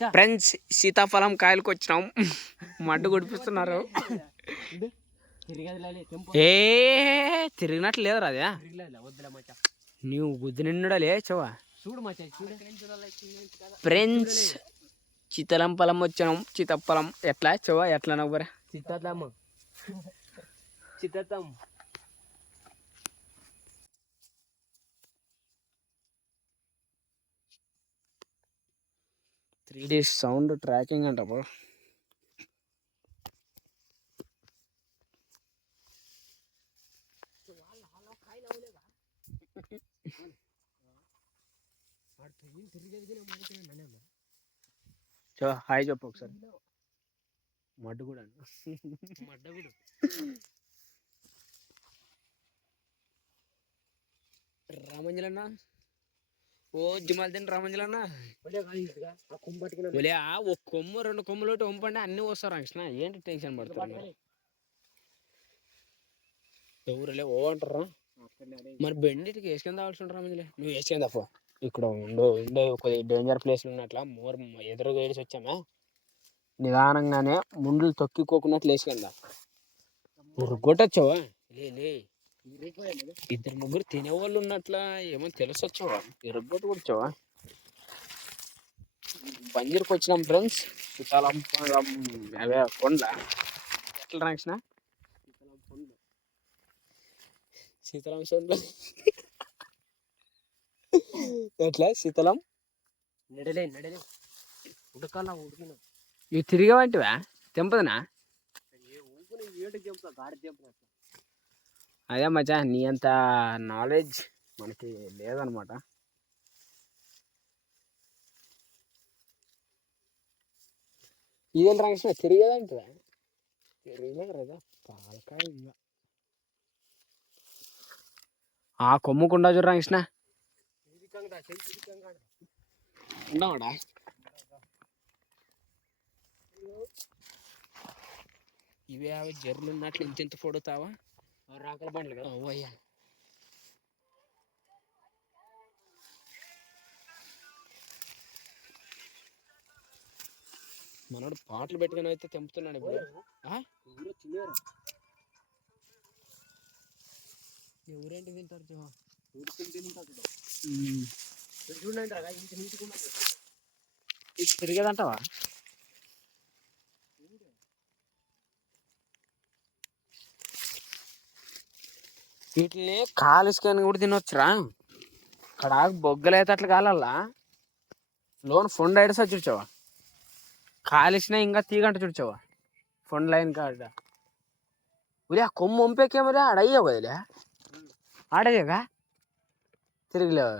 Friends సీతాఫలం కాయలకు వచ్చినాం. మడ్డు గుడిపిస్తున్నారు. ఏ తిరిగినట్లు లేదురా అదే నువ్వు గుద్దు నిండా లేచవా ఫ్రెండ్స్. చిత్తలం పొలం వచ్చినాం. చిత్తప్పలం ఎట్లా చవా ఎట్లా నవ్వరా చిత్తమ్మ చిత్తం 3D సౌండ్ ట్రాకింగ్ అంట బ్రో. హాయ్ చెప్పు ఒకసారి. మడ్డు కూడా రామంజలన్నా ఓ జిమాల్దిన్ రామంజలన్నా ఒక కొమ్ము 2 కొమ్ములు వంపండి అన్ని వస్తారు కృష్ణ. ఏంటి టెన్షన్ పడుతున్నారు ఎవరులే ఓ అంటారా. మరి బెండికి వేసుకొని తావాల్సి ఉంటారు రామంజలే. నువ్వు వేసుకొని తప్ప ఇక్కడ ఉండే కొద్దిగా డేంజర్ ప్లేస్లు ఉన్నట్లా ఎదురుగా ఏడిసి వచ్చామా నిదానంగానే ముండ్లు తొక్కికోకున్నట్లు వేసుకెళ్దా. ఉరుగొట్టొచ్చావా లే 2-3 తినేవాళ్ళు ఉన్నట్లా ఏమో తెలిసొచ్చావా ఇరుగొట్టు కూర్చోవా. బంజీర్కి వచ్చినాం ఫ్రెండ్స్. సీతాలం అవే కొండ ఎట్లా రాసిన సీతాలం కొండ ఎట్లా శీతలం నడలే ఉడకాల ఉడికిన ఇవి తిరిగేవంటివా తెంపదనా. అదే మచ్చా నీ అంత నాలెడ్జ్ మనకి లేదనమాట. ఇదేం రాసిన తిరిగేదంటివా తిరిగలేదా పాలకాయ ఆ కొమ్ముకుండా చూడ రాసిన ఉండవాడా. ఇవే అవి జర్లు ఉన్నట్లు ఇంచెంత ఫోడుతావా రాకల బండ్లు కదా అయ్యా. మనోడు పాటలు పెట్టుకుని అయితే తెంపుతున్నాడు ఇప్పుడు. ఎవరేంటి తింటారు తిరిగేదంటావా. వీటిని కాలుసుకొని కూడా తినొచ్చురా. అక్కడ బొగ్గలు అయితే అట్లా కాలల్లా లోన్ ఫొండ్ ఐడసా చూచావా కాలిసినా ఇంకా తీగంట చూచావా ఫొండ్ లైన్ కాడ ఉదయ కొమ్ము వంపేకేమలే ఆడయ్యా వదిలే ఆడదేగా తిరిగిలేవా.